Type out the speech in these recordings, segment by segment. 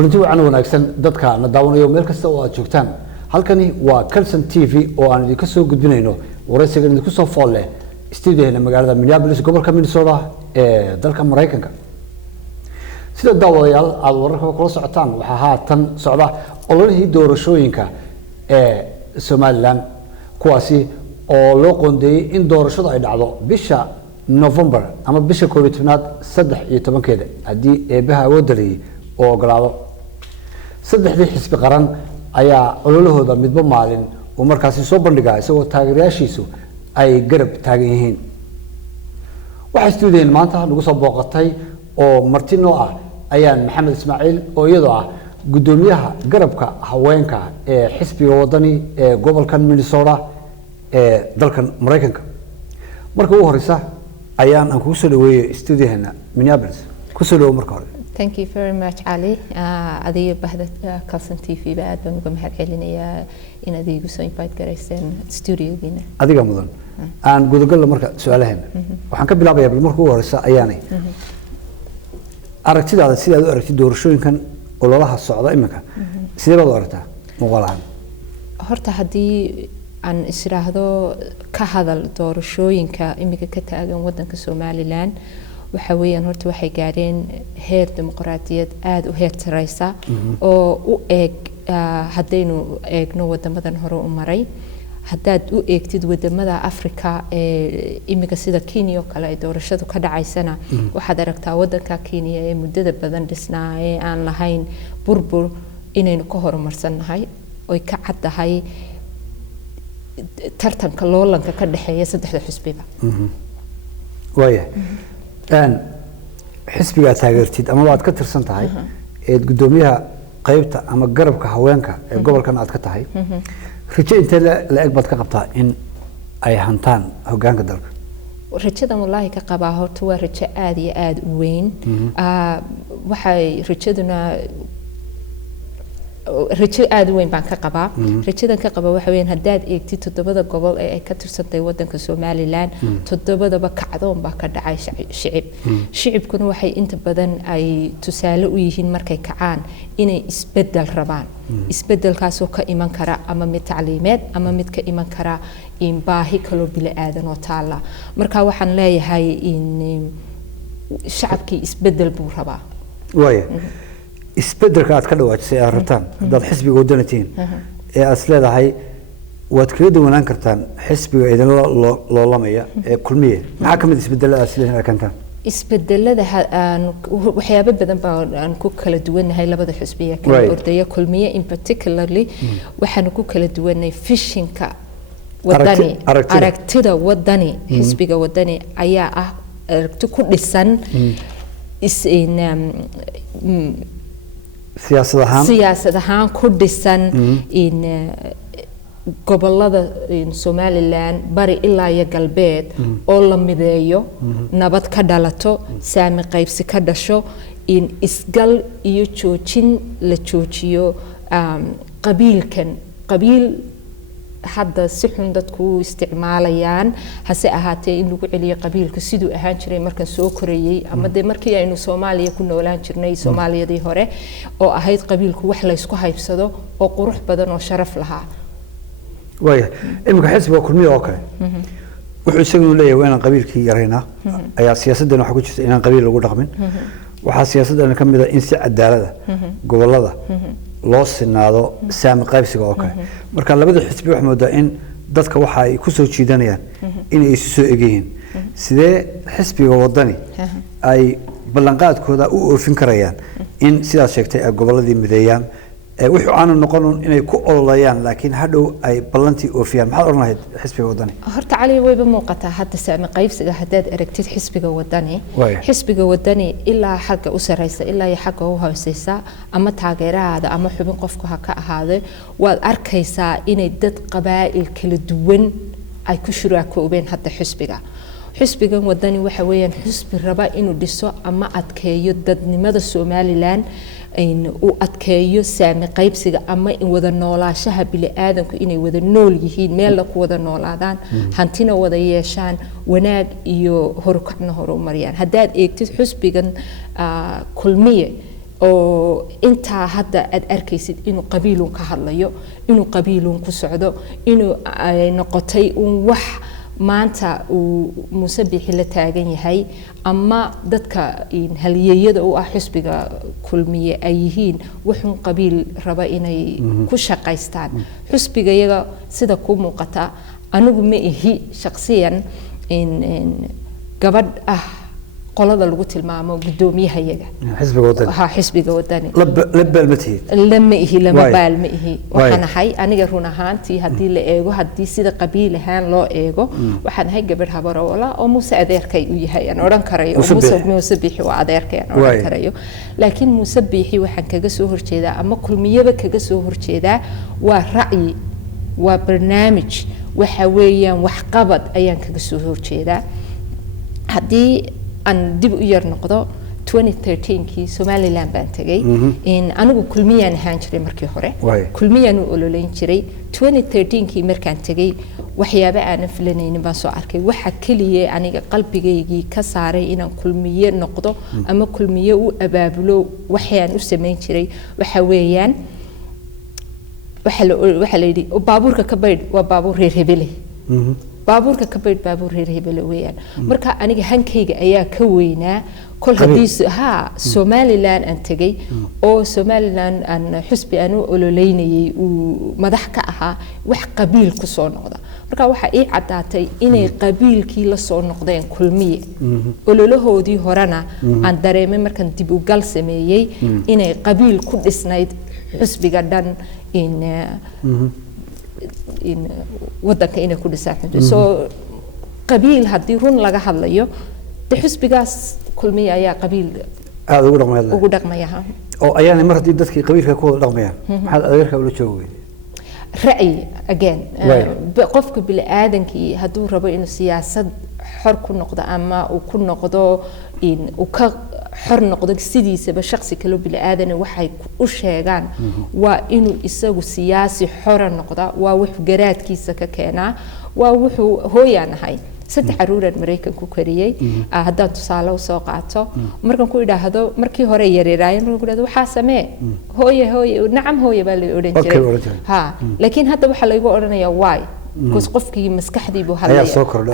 kulanti wacan wanaagsan dadka na daawanayo meel kasta oo aad joogtaan halkani waa Kalson TV oo aan idinka soo gudbinayno waraysiga idinku soo fool leh studio-na magaalada Minneapolis gobolka Minnesota ee dalka Mareykanka sida daawadayaal aad wararka kula socotaan waxa haatan socda ololihii doorashooyinka ee Somaliland kuwaasi oo loo qoondeeyay in doorashadu ay dhacdo bisha November ama bisha 13 hadii eebaha wadalay oo ogolaado saddexdii xisbi qaran ayaa ololahooda midba maalin oo markaasi soo bandhigay isagoo taageerayaashiisu ay garab taagan yihiin waxa studio-na maanta nagu soo booqatay oo martino ah ayaan Maxamed Ismaaciil oo iyadoo ah gudoomiyaha garabka haweenka ee xisbiga wadani ee gobolka Minnesota ee dalkan Mareykanka marka ugu horeysa ayaan ku soo dhaweeyay studio-na Minneapolis ku soo dhawo marka hore. Thank you very much, Ali. Adiga bahda Kalson TV baad baan uga mahad celinayaa in adigu soo invite gareyseen studio-diina. Adiga mudan. Aan gudagal marka su'aalaheena. Waxaan ka bilaabayaa bil markuu horeysa ayaanay. Aragtidaada sida aad u aragtid doorashooyinkan ololaha socda imika. Sidee baad u aragtaa muuqaalahan? Horta hadii aan israahdo ka hadal doorashooyinka imika ka taagan wadanka Somaliland waxa weeyaan horta waxay gaareen heer dimuqraadiyad aad u heer sareysa oo u eeg hadaynu eegno wadamadan hore u maray hadaad u eegtid wadamada Afrika ee imika sida Kenya oo kale ay doorashadu ka dhacaysana waxaad aragtaa wadanka Kenya ee muddada badan dhisnaa ee aan lahayn burbur inaynu ka horumarsanahay oo ka caddahay tartanka loolanka ka dhaxeeya saddexda xisbiba waaya xisbiga taageertid ama waad ka tirsan tahay ee gudoomiyaha qaybta ama garabka haweenka ee gobolkan aad ka tahay rajo intee la eg baad ka qabtaa in ay hantaan hoggaanka dalka rajadan wallahi ka qabaa horta waa rajo aad iyo aad u weyn waxay rajaduna rajo aad u weyn baan ka qabaa rajadan ka qaba waxa weeyaan hadaad eegtid todobada gobol ee ay ka tirsantahay wadanka Somaliland todobadaba kacdoon baa ka dhacay shicibkuna waxay inta badan ay tusaale u yihiin markay kacaan inay isbedel rabaan isbedelkaas oo ka iman kara ama mid tacliimeed ama mid ka iman kara in baahi kale bila aadan oo taala marka waxaan leeyahay in shacabkii isbedel buu rabaa waaya isbedelka aad ka dhawaajisay aad rabtaan hadaad xisbiga wadanatiin ee aad leedahay waad kaga duwanaan kartaan xisbiga idin loolamaya ee kulmiye maxaa ka mid isbedeladaas leeyahay kantaan isbedelada waxyaabo badan baan ku kala duwanahay labada xisbiya kala ordaya kulmiye in particularly waxaan ku kala duwanay fishinka wadani aragtida wadani xisbiga wadani ayaa ah aragti ku dhisan siyaasad ahaan ku dhisan in gobolada Somaliland bari ilaa iyo galbeed oo la mideeyo nabad ka dhalato saami qaybsi ka dhasho in isgal iyo joojin la joojiyo qabiil hadda si xun dadku isticmaalayaan hase ahaatee in lagu celiyo qabiilka sidoo ahaan jiray markan soo korayay ama markii aynu Soomaaliya ku noolaan jirnay Soomaaliyadii hore oo ahayd qabiilku wax la isku haybsado oo qurux badan oo sharaf lahaa waaya imika xisbiga kulmiye oo kale wuxuu isagu leeyahay inaan qabiilkii yarayna ayaa siyaasaddan waxa ku jirta inaan qabiil lagu dhaqmin waxa siyaasaddan ka mid ah in si cadaalad gobolada loo sinaado saami qaybsiga oo kale marka labada xisbi wax moodaa in dadka waxa ay ku soo jiidanayaan in ay soo eegayeen sidee xisbiga wadani ay ballanqaadkooda u oofin karayaan in sidaas sheegtay ay goboladii mideeyaan wuxuu aanu noqon inay ku ololayaan laakiin hadhow ay ballantii oofiyaan maxaad oranayd xisbiga wadani horta cali wayba muuqataa hadda saami qaybsiga hadaad aragtid xisbiga wadani ilaa xagga u sareysa ilaa iyo xagga u hooseysa ama taageerada ama xubin qofku ha ka ahaado waad arkaysaa inay dad qabaa'il kala duwan ay ku shiraakoobeen hadda xisbigan wadani waxa weeyaan xisbi raba inuu dhiso ama adkeeyo dadnimada Somaliland uu adkeeyo saami qaybsiga ama in wada noolaanshaha bini'aadanku inay wada nool yihiin meel la ku wada noolaadaan hantina wada yeeshaan wanaag iyo horukacna horumariyaan haddaad eegtid xusbigan kulmiye oo intaa hadda aad arkaysid inuu qabiilun ka hadlayo inuu qabiilun ku socdo inuu ay noqotay wax maanta uu Muuse Biixi la taagan yahay ama dadka halyeeyada u ah xisbiga kulmiye ay yihiin wuxuu qabiil raba inay ku shaqaystaan xisbiga iyaga sida ku muuqata anigu ma ihi shakhsiyan in gabadh ah qolada lagu tilmaamo gudoomiyaha iyaga xisbiga wadani la balmatid lama ihi lama baalma ihi waxaan ahay aniga run ahaantii hadii la eego hadii sida qabiil ahaan loo eego waxaan ahay gabadh habaroola oo Muuse adeerkay u yahay aan oran karayo Muuse Biixi waa adeerkay aan oran karayo laakiin Muuse Biixi waxaan kaga soo horjeedaa ama kulmiyada kaga soo horjeedaa waa ra'yi waa barnaamij waxa weeyaan wax qabad ayaan kaga soo horjeedaa hadii aan dib u yar noqdo 2013kii Somaliland baan tagay in anigu kulmiyaan ahaan jiray markii hore kulmiyaan u ololeyn jiray 2013kii markaan tagay waxyaabo aan filanaynin baan soo arkay waxa kaliya aniga qalbigaygii ka saaray inaan kulmiye noqdo ama kulmiye u abaabulo waxaan u sameyn jiray waxa weeyaan waxa la yidhi baabuurka ka baydh waa baabuur reer hebele baabuurka ka baydh baabuur reer hebele weeyaan marka aniga hankayga ayaa ka weynaa kol hadii Somaliland aan tagay oo Somaliland aan xisbi aan u ololeynayay uu madax ka ahaa wax qabiil ku soo noqda marka waxa ii cadaatay inay qabiilkii la soo noqdeen kulmiye ololahoodii horena aan dareemay markan dib u gal sameeyay inay qabiil ku dhisnayd xisbiga dhan in wadanka inay ku dhisaan soo qabiil hadii run laga hadlayo xisbigaas kulmiye ayaa qabiil aad ugu dhaqmaya oo ayaan mar hadii dadkii qabiilka ku wada dhaqmayaan maxaa adeerka ula joogay ra'yi again qofka bil aadankii haduu rabo inuu siyaasad xor ku noqdo ama uu ku noqdo in uu ka xor noqdo sidiisaba shakhsi kale bil aadan waxay u sheegaan waa inuu isagu siyaasi xor noqdo waa wuxuu garaadkiisa ka keenaa waa wuxuu hooyanahay saddex caruuran Mareykan ku kariyay haddaan tusaale soo qaato markan ku idhaahdo markii hore yareeraayeen markan ku idhaahdo waxa samee hooye nacam hooye baa la oran jiray ha laakiin hadda waxa la igu oranayaa why كوس قفكي مسكحدي بو هذا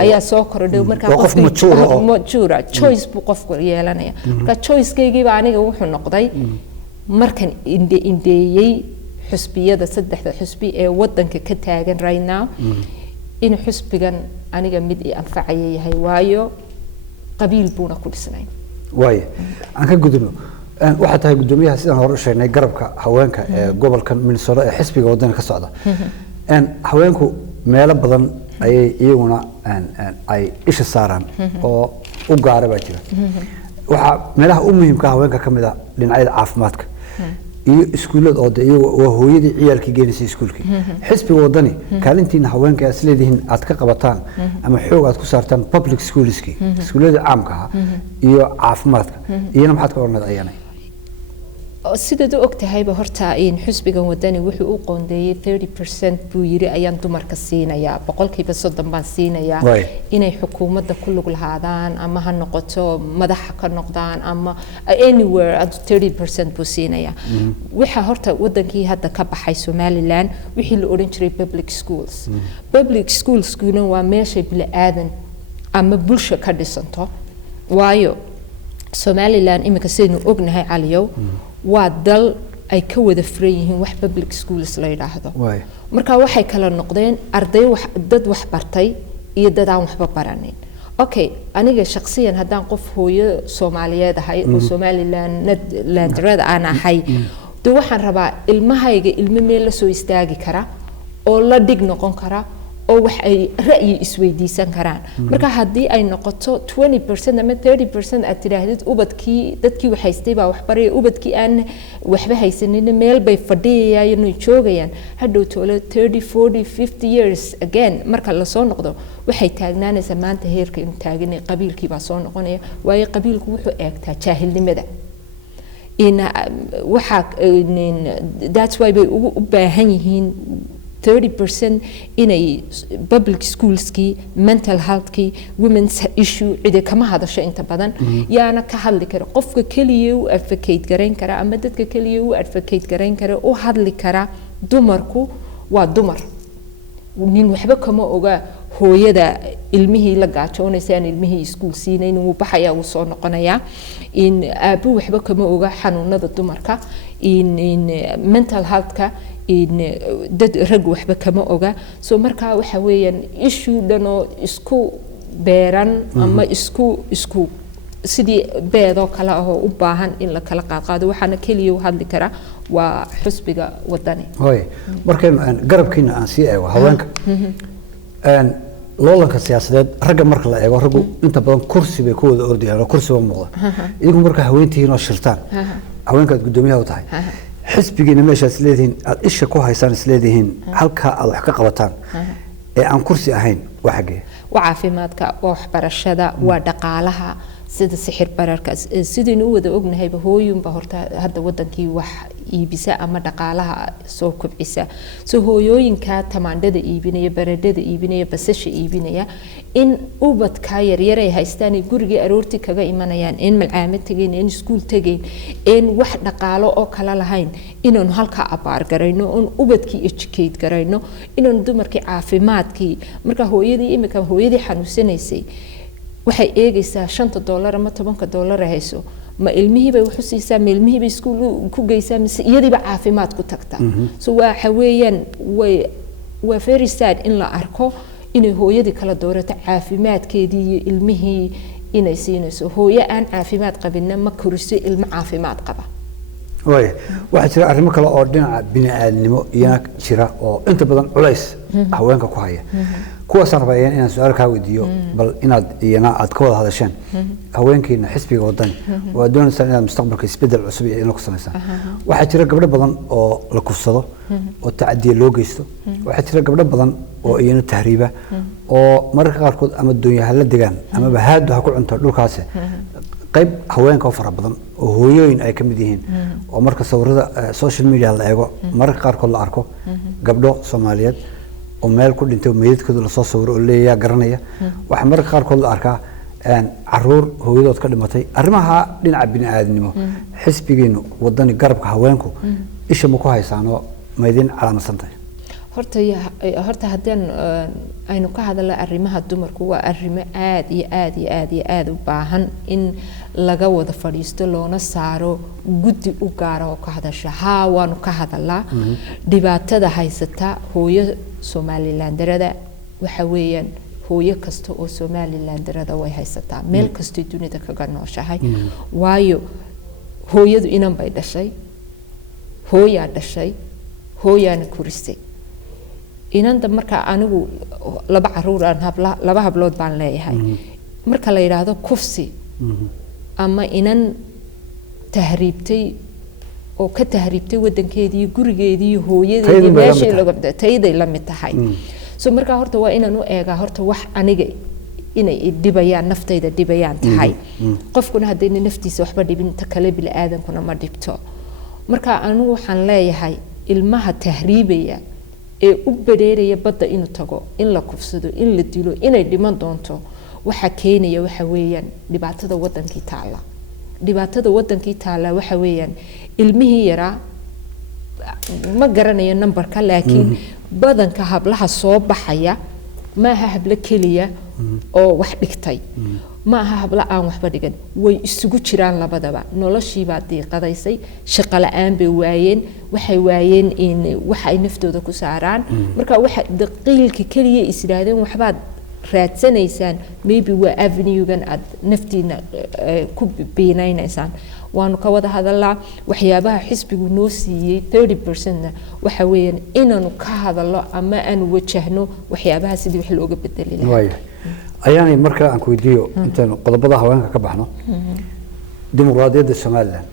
أيا سكر ده مركب قف مجورة choice بو قف يالنا كchoice كي بعني هو حنقضي مركن إندي حسبية ده صدق حسبي وطن كتاجن right now إن حسبيا أنا جمد أنفعيه هاي وايو قبيل بونا كل سنة واي أنا كقدرنا waxaa tahay gudoomiyaha sidaan hore u sheegnay garabka haweenka ee gobolka Minnesota ee xisbiga waddanka ka socda haweenku meelo badan ayay iyaguna ay isha saaraan oo u gaara baa jira waxa meelaha u muhiimka haweenka kamid ah dhinacyada caafimaadka iyo iskuulada oo iyagu hooyadii ciyaalkii gelisay iskuulkii xisbiga waddani kaalintiina haweenka ay isleedihiin aad ka qabataan ama xoog aad ku saartaan public schoolski iskuulada caamka ah iyo caafimaadka iyana maxaad ka oranayd ayaanay sidoo uu ogtahay ba horta in xisbiga wadani wuxuu u qoondeeyay 30% buu yiri ayaan dumarka siinaya boqolkiiba 30 baan siinaya inay xukuumadda ku lug lahaadaan ama ha noqoto madax ka noqdaan ama anywhere at 30% buu siinaya waxa horta wadankii hadda ka baxay Somaliland wixii la oran jiray public schools kuna waa meesha bil aadan ama bulsho ka dhisanto waayo Somaliland imika sidoo ognahay caliyow waa dal ay ka wada furan yihiin wax public schools la yiraahdo marka waxay kala noqdeen arday dad wax bartay iyo dad aan waxba baranin okay aniga shakhsiyan haddaan qof hooyo Soomaaliyeed ahay oo Somaliland aan ahay dad waxaan rabaa ilmahayga ilmo meel la soo istaagi kara oo la dhig noqon kara oo wax ay ra'yi isweydiisan karaan marka hadii ay noqoto 20% ama 30% aad tiraahdid ubadkii dadkii wax haystay baa wax baray ubadkii aan waxba haysanin meel bay fadhiyayaan oo joogayaan hadhow toole 30 40 50 years again marka la soo noqdo waxay taagnaanaysaa maanta heerka in taaganay qabiilkii baa soo noqonaya waayo qabiilku wuxuu eegtaa jaahilnimada in waxa that's why bay u baahan yihiin 30% inay public schoolskii mental healthkii women's issue cidi kama hadasho inta badan yaana ka hadli kara qofka kaliya u advocate garayn kara ama dadka kaliya u advocate garayn kara u hadli kara dumarku waa dumar nin waxba kama oga hooyada ilmihii la gaajoonaysa ilmihii iskuul siinayna wuu baxayaa wuu soo noqonayaa in aabu waxba kama oga xanuunada dumarka in mental healthka in dad rag waxba kama oga soo markaa waxa weeyaan issue dhanoo isku beeran ama isku sidii beedoo kale ah oo u baahan in la kala qaado waxaana kaliya u hadli kara waa xusbiga wadani way markaan garabkiina aan sii eego haweenka loolanka siyaasadeed ragga marka la eego raggu inta badan kursi bay ku wada ordayaan oo kursi waa muuqda iyagu marka haweentiin oo shirtaan haweenka gudoomiyaha u tahay xisbigiina meeshaas leedihiin aad isha ku haysaan isleedihiin halka aad wax ka qabataan ee aan kursi ahayn waa xagee waa caafimaadka waa waxbarashada waa dhaqaalaha sida sixir bararka sidii uu wada ognahayba hooyunba horta hadda wadankii wax iibisa ama dhaqaalaha soo kobcisa soo hooyooyinka tamaandhada iibinaya baradhada iibinaya basasha iibinaya in ubadka yaryar ay haystaan guriga aroorti kaga imanayaan in malcaamad tageen in iskuul tageen in wax dhaqaalo oo kala lahayn inaan halka abaar garayno on ubadkii educate garayno inaan dumarkii caafimaadkii marka hooyadii imika hooyadii xanuunsanaysay waxay eegaysaa $5 ama $10 hayso ma ilmihii bay wax u siisaa ma ilmihii bay iskuul ku geysaa mise iyadiiba caafimaad ku tagtaa so waxa weeyaan waa very sad in la arko inay hooyadii kala doorato caafimaadkeedii iyo ilmihii inay siinayso hooyo aan caafimaad qabinna ma koriso ilmo caafimaad qaba way waxa jira arrimo kale oo dhinaca bini'aadnimo iyana jira oo inta badan culays haweenka ku haya kuwaasaan rabayeen inaan su-aal kaa weydiiyo bal inaad iyana aad ka wada hadasheen haweenkiina xisbiga wadani waa doonaysaan inaad mustaqbalka isbedel cusub iyo ku samaysaan waxaa jira gabdho badan oo la kufsado oo tacadiya loo geysto waxaa jira gabdho badan oo iyana tahriiba oo mararka qaarkood ama doonyaha la degaan amaba haadu ha ku cunto dhulkaasi qayb haweenka oo fara badan oo hooyooyin ay ka mid yihiin oo marka sawirada social media la eego mararka qaarkood la arko gabdho Soomaaliyeed oo meel ku dhintay meedadkooda la soo sawiro oo leeyahay garanaya waxa mararka qaarkood la arkaa caruur hooyadood ka dhimatay arrimaha dhinaca bini'aadnimo xisbigeenu wadani garabka haweenku isha ma ku haysaano meedin calaamadsantahay horta haddaan aynu ka hadalno arrimaha dumarku waa arrimo aad u baahan in laga wada fadhiisto loona saaro guddi u gaara oo ka hadasha waanu ka hadalnaa dhibaatada haysata hooyo Somalilandarada waxa weeyaan hooyo kasta oo Somalilandarada way haysataa meel kasta dunida kaga nooshahay waayo hooyadu inan bay dhashay hooyaa dhashay hooyaana korisay inanta marka anigu laba caruur aan laba hablood baan leeyahay marka la yiraahdo kufsi ama inan tahriibtay oo ka tahriibtay wadankeedii gurigeedii hooyadeedii meeshii laga tayday la mid tahay so marka horta waa inaan u eegaa horta wax aniga inay dhibayaan naftayda dhibayaan tahay qofkuna hadday naftiisa waxba dhibin ta kale bil aadankuna ma dhibto marka anigu waxaan leeyahay ilmaha tahriibaya ee u bareeraya badda inuu tago in la kufsado in la dilo inay dhiman doonto waxa keenaya waxa weeyaan dhibaatada wadankii taala waxa weeyaan ilmihii yaraa ma garanayo numberka laakiin badanka hablaha soo baxaya ma aha habla kaliya oo wax dhigtay ma aha habla aan waxba dhigan way isugu jiraan labadaba noloshii baa diiqadaysay shaqo la'aan bay waayeen waxay waayeen in waxa ay naftooda ku saaraan marka waxa daqiilka kaliya isiraadeen waxbaad raadsanaysaan maybe waa avenue-gan aad naftiina ku beenaynaysaan waanu ka wada hadalnaa waxyaabaha xisbigu noo siiyey 30% waxa weeyaan inaanu ka hadalno ama aan wajahno waxyaabaha sidii wax looga bedeli lahaa ayaanay marka aan ku weydiiyo intaan qodobada haweenka ka baxno dimuqraadiyadda Soomaaliland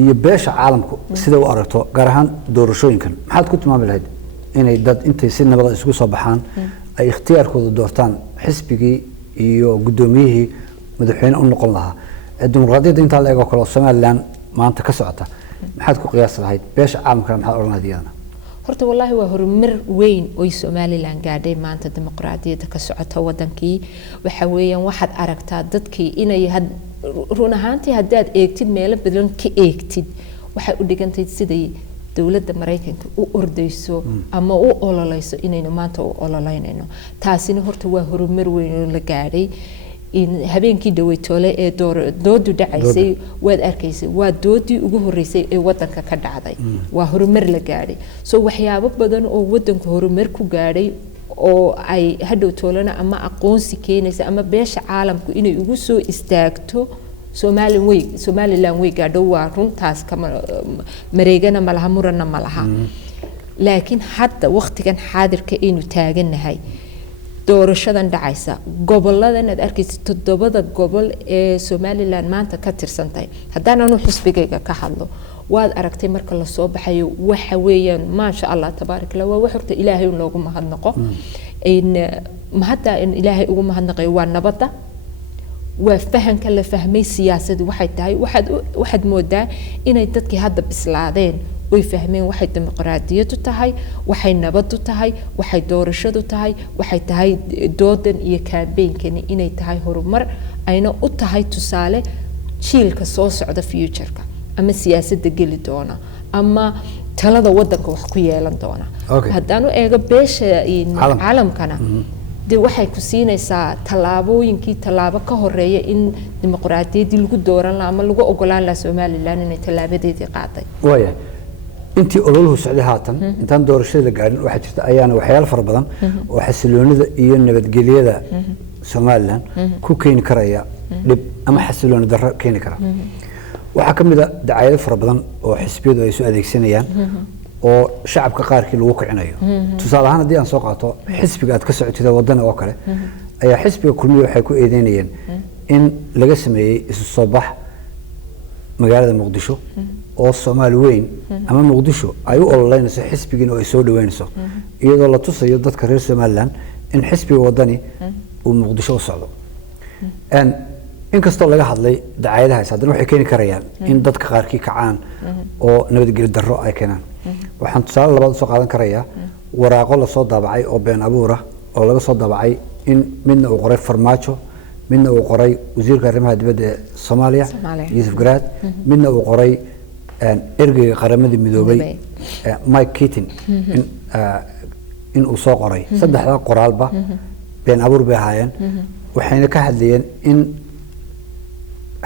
iyo beesha caalamku sida u aragto gaar ahaan doorashooyinkan maxaad ku tilmaami lahayd inay dad intay si nabad isugu soo baxaan ay ikhtiyaarkooda doortaan xisbigii iyo gudoomiyihii madaxweyne u noqon lahaa dimuqraadiyadda inta la eego kale Soomaaliland maanta ka socota maxaad ku qiyaas lahayd beesha caalamka maxaad oran lahayd iyadana horta wallahi waa horumar weyn oo Somaliland gaadhay maanta dimuqraadiyadda ka socota wadankii waxa weeyaan waxaad aragtaa dadkii inay run ahaantii haddaad eegtid meelo badan ka eegtid waxay u dhigantay sidii dawladda Mareykanka u ordayso ama u ololeyso inaynu maanta u ololeynayno taasina horta waa horumar weyn oo la gaadhay in habeenkii dhaweytoole ee doodu dhacaysay waad arkaysay waa doodii ugu horeysay ee wadanka ka dhacday waa horumar la gaadhay soo waxyaabo badan oo wadanku horumar ku gaadhay oo ay hadhow toolana ama aqoonsi keenaysa ama beesha caalamku inay ugu soo istaagto Somaliland way gaadho waa runtaas kama mareegana malaha murana malaha laakiin hadda waqtigan xaadirka aynu taaganahay doorashadan dhacaysa goboladan aad arkaysid 7 gobol ee Somaliland maanta ka tirsantay haddana aanu xisbigayga ka hadlo waad aragtay marka la soo baxayo waxa weeyaan ma sha Allah tabaarak Allah waa horta Ilaahay loogu mahadnaqo in mahada in Ilaahay ugu mahadnaqay waa nabadda waa fahanka la fahmay siyaasaddu waxay tahay waxaad moodaa inay dadkii hadda bislaadeen way fahmeen waxay dimuqraadiyadu tahay waxay nabaddu tahay waxay doorashadu tahay waxay tahay doodan iyo campaign-kani inay tahay horumar ayna u tahay tusaale jiilka soo socda future-ka ama siyaasadda geli doona ama talada wadanka wax ku yeelan doona haddaan u eego beesha caalamkana waxay ku siinaysaa talaabo ka horeeya in dimuqraadiyadii lagu dooran lahaa ama lagu ogolaan lahaa Somaliland inay talaabadeedii qaaday waaya intii ololuhu socday haatan intaan doorashada la gaarin waxa jirta ayaana waxyaalo fara badan oo xasiloonida iyo nabadgelyada Somaliland ku keeni karaya dib ama xasilooni darro keeni kara waxa kamid ah dacayado fara badan oo xisbiyadu ay soo adeegsanayaan oo shacabka qaarkii lagu kicinayo tusaale ahaan haddii aan soo qaato xisbiga aad ka socotida wadana oo kale ayaa xisbiga kulmiye waxay ku eedeynayeen in laga sameeyay isu soo bax magaalada Muqdisho oo Soomaali weyn ama Muqdisho ay u ololeynayso xisbigiina oo ay soo dhaweynayso iyadoo la tusayo dadka reer Somaliland in xisbiga wadani uu Muqdisho u socdo inkastoo laga hadlay dacayadahaas haddana waxay keeni karayaan in dadka qaarkii kacaan oo nabadgelyo darro ay keenaan waxaan tusaale labaad soo qaadan karayaa waraaqo la soo daabacay oo been abuur ah oo laga soo daabacay in midna uu qoray Farmaajo midna uu qoray wasiirka arrimaha dibadda ee Soomaaliya Yusuf Garaad midna uu qoray ergeyga qaramada midoobay Mike Keating in uu soo qoray saddexda qoraalba been abuur bay ahaayeen waxayna ka hadlayeen in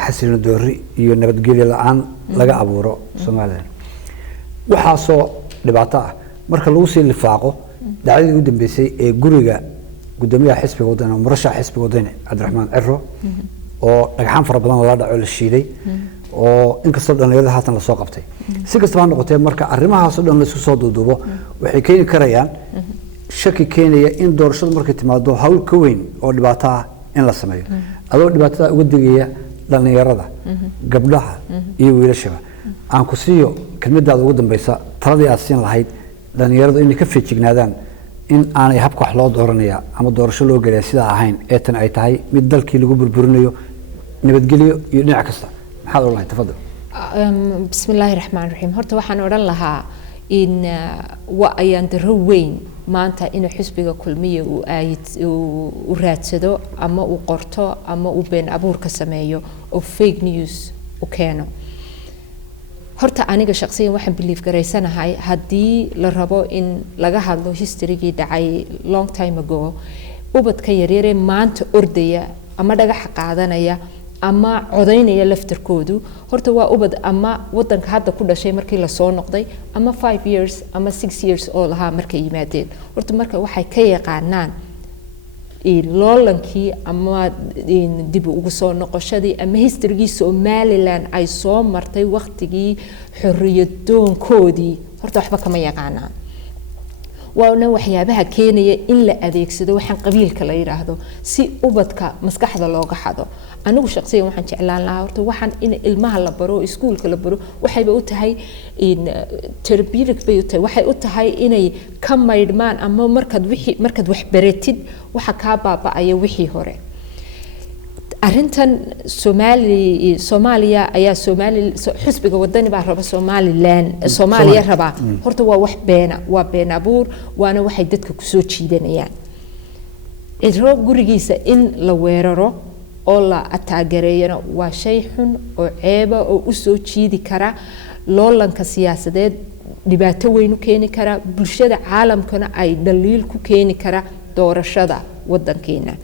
xasilooni darro iyo nabadgelyo la'aan laga abuuro Somaliland waxa soo dhibaato ah marka lagu sii lifaaqo dacwadii ugu dambeysay ee guriga gudoomiyaha xisbiga wadana murashaxa xisbiga wadana Cabdiraxmaan Cirro oo dhagxaan fara badan la dhaco la shiiday oo inkastoo dhalinyarada haatan la soo qabtay si kastaba ha noqotee marka arrimahaas oo dhan la isku soo duuduubo waxay keeni karayaan shaki keenaya in doorashadu markay timaado hawl ka weyn oo dhibaato ah in la sameeyo adoo dhibaatada uga digaya dhalinyarada gabdhaha iyo wiilashaba aan ku siiyo kelmadaada ugu dambaysa taladii aad siin lahayd dhalinyaradu inay ka feejignaadaan in aanay habka wax loo dooranaya ama doorasho loo gelaya sidaa ahayn ee tan ay tahay mid dalkii lagu burburinayo nabadgelyo iyo dhinac kasta maxaad oran lahayd tafadal bismillaahi raxmaani raxiim horta waxaan odhan lahaa in waa ayaan darro weyn maanta inuu xisbiga kulmiye uu raadsado ama uu qorto ama uu been abuur ka sameeyo oo fake news u keeno horta aniga shakhsiyan waxaan believe garaysanahay haddii la rabo in laga hadlo historygii dhacay long time ago ubadka yaryar ee maanta ordaya ama dhagaxa qaadanaya ama codaynaya laftarkoodu horta waa ubad ama wadanka hadda ku dhashay markii la soo noqday ama 5 years ama 6 years oo lahaa markay yimaadeen horta marka waxay ka yaqaanaan loolankii ama dib ugu soo noqoshadii ama historygii Somaliland ay soo martay waqtigii xorriyadoonkoodii horta waxba kama yaqaanaan waana waxyaabaha keenaya in la adeegsado waxaan qabiilka la yiraahdo si ubadka maskaxda looga xado anigu shakhsiyan waxaan jeclaan lahaa horta waxaan in ilmaha la baro iskuulka la baro waxayba u tahay in therapeutic bay u tahay waxay u tahay inay ka maydmaan ama markaad wax baratid waxa ka baaba'aya wixii hore arrintan Soomaaliya ayaa xisbiga wadani baa raba Soomaaliya raba horta waa wax waa been abuur waana waxay dadka ku soo jiidanayaan cidro gurigiisa in la weeraro oo la ataagereeyana waa shay xun oo ceeba oo u soo jiidi kara loolanka siyaasadeed dhibaato weyn u keeni kara bulshada caalamkana ay dhaliil ku keeni kara doorashada wadankeena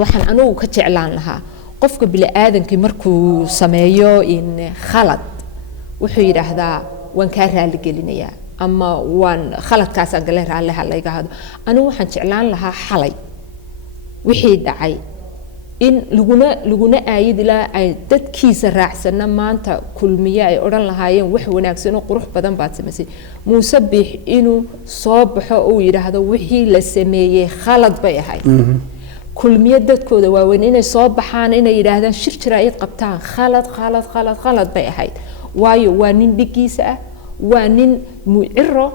waxaan anigu ka jeclaan lahaa qofka bini aadamkii markuu sameeyo in khalad wuxuu yiraahdaa waan ka raali gelinayaa ama waan khaladkaas aan galay raaliha layga hado anigu waxaan jeclaan lahaa xalay wixii dhacay in laguna aayid ilaa ay dadkiisa raacsana maanta kulmiye ay oran lahaayeen wax wanaagsan oo qurux badan baad sameysay Muuse Biix inuu soo baxo oo yiraahdo wixii la sameeyay khalad bay ahayd kulmiye dadkooda waaweyn inay soo baxaan inay yiraahdaan shir jiraayid qabtaan khalad bay ahayd waayo waa nin dhigiisa ah waa nin muciro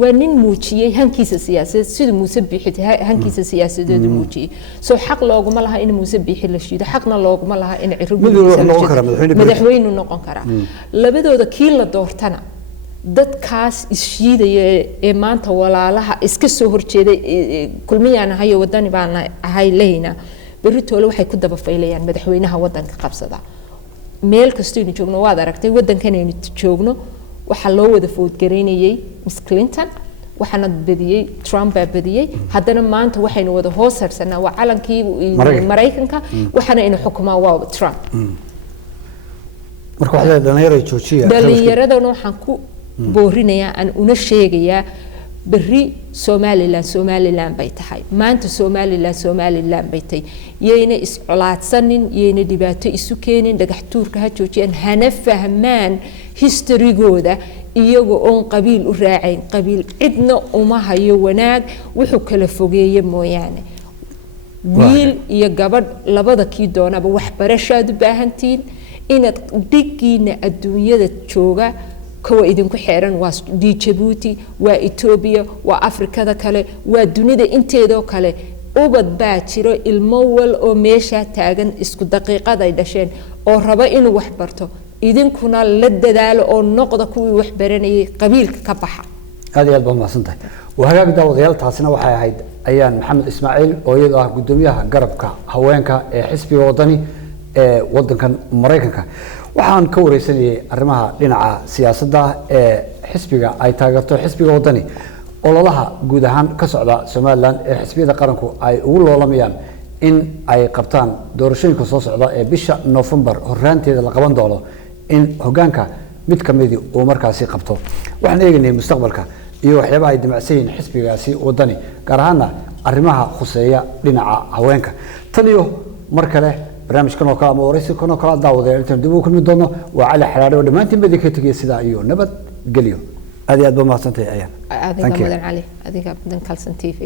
waa nin muujiyay hankiisa siyaasadeed sida Muuse Biix hankiisa siyaasadeed muujiyay soo xaq looguma laha in Muuse Biix la shiido xaqna looguma laha in madaxweyne noqon kara labadooda kii la doortana dadkaas ishiidaya ee maanta walaalaha iska soo horjeeday kulmiyana hayo wadani baan ahay leeyna beritoole waxay ku daba faylayaan madaxweynaha wadanka qabsada meel kasta inuu joogno waad aragtay wadankan inuu joogno waxa loo wada foodgareynayay Miss Clinton waxana badiyay Trump baa badiyay haddana maanta waxaynu wada hoosarsanaa waa calankii Mareykanka waxana inuu xukumaa waa Trump marka waxa dhalinyarada joojiya dhalinyaradana waxaan ku boorinayaa aan una sheegayaa berri Somaliland bay tahay maanta Somaliland bay tahay yeena iscolaadsanin yeena dhibaato isu keenin dhagax tuurka ha joojiyaan hana fahmaan historygooda iyagoo on qabiil u raacayn qabiil cidna uma hayo wanaag wuxuu kala fogeeyay mooyaane wiil iyo gabadh labada kii doonaba wax barashaad u baahantiin inaad dhigiina adduunyada jooga kuwa idinku xeeran waa Djibouti waa Ethiopia waa Afrikada kale waa dunida inteedoo kale ubad baa jiro ilmo wal oo meesha taagan isku daqiiqad ay dhasheen oo raba inuu wax barto idinkuna la dadaalo oo noqda kuwii wax baranayay qabiilka ka baxa aad iyo aad baa mahadsantahay وهاجاك داود يلا تحسنا وحيا هيد أيان محمد إسماعيل ويده قدوميها قربك هوانك حسبي وطني وطن كان مريكنك وحان كوري سني أرمها لنا سياسة حسبي أي تاجرته حسبي وطني والله جودهان كسعدا سومالان حسبي ذا قرنكو أي أول والله ميان إن أي قبطان دورشين كصوص عدا بيشا نوفمبر هرانتي ذا القبان دولو إن هجانك متكمدي ومركزي قبطو وحنا يجني مستقبلك iyo waxyaabaha ay dimacsiin xisbigaasi wadani gaar ahaan arrimaha khuseeya dhinaca haweenka tan iyo mar kale barnaamijkan oo kale ama waraysi kan oo kale daawada inta dib u kulmi doono waa cali xaraare oo dhamaantiin badii ka tagay sida iyo nabad geliyo aad iyo aad ba mahadsantahay ayaan adiga mudan cali adiga mudan kalsan TV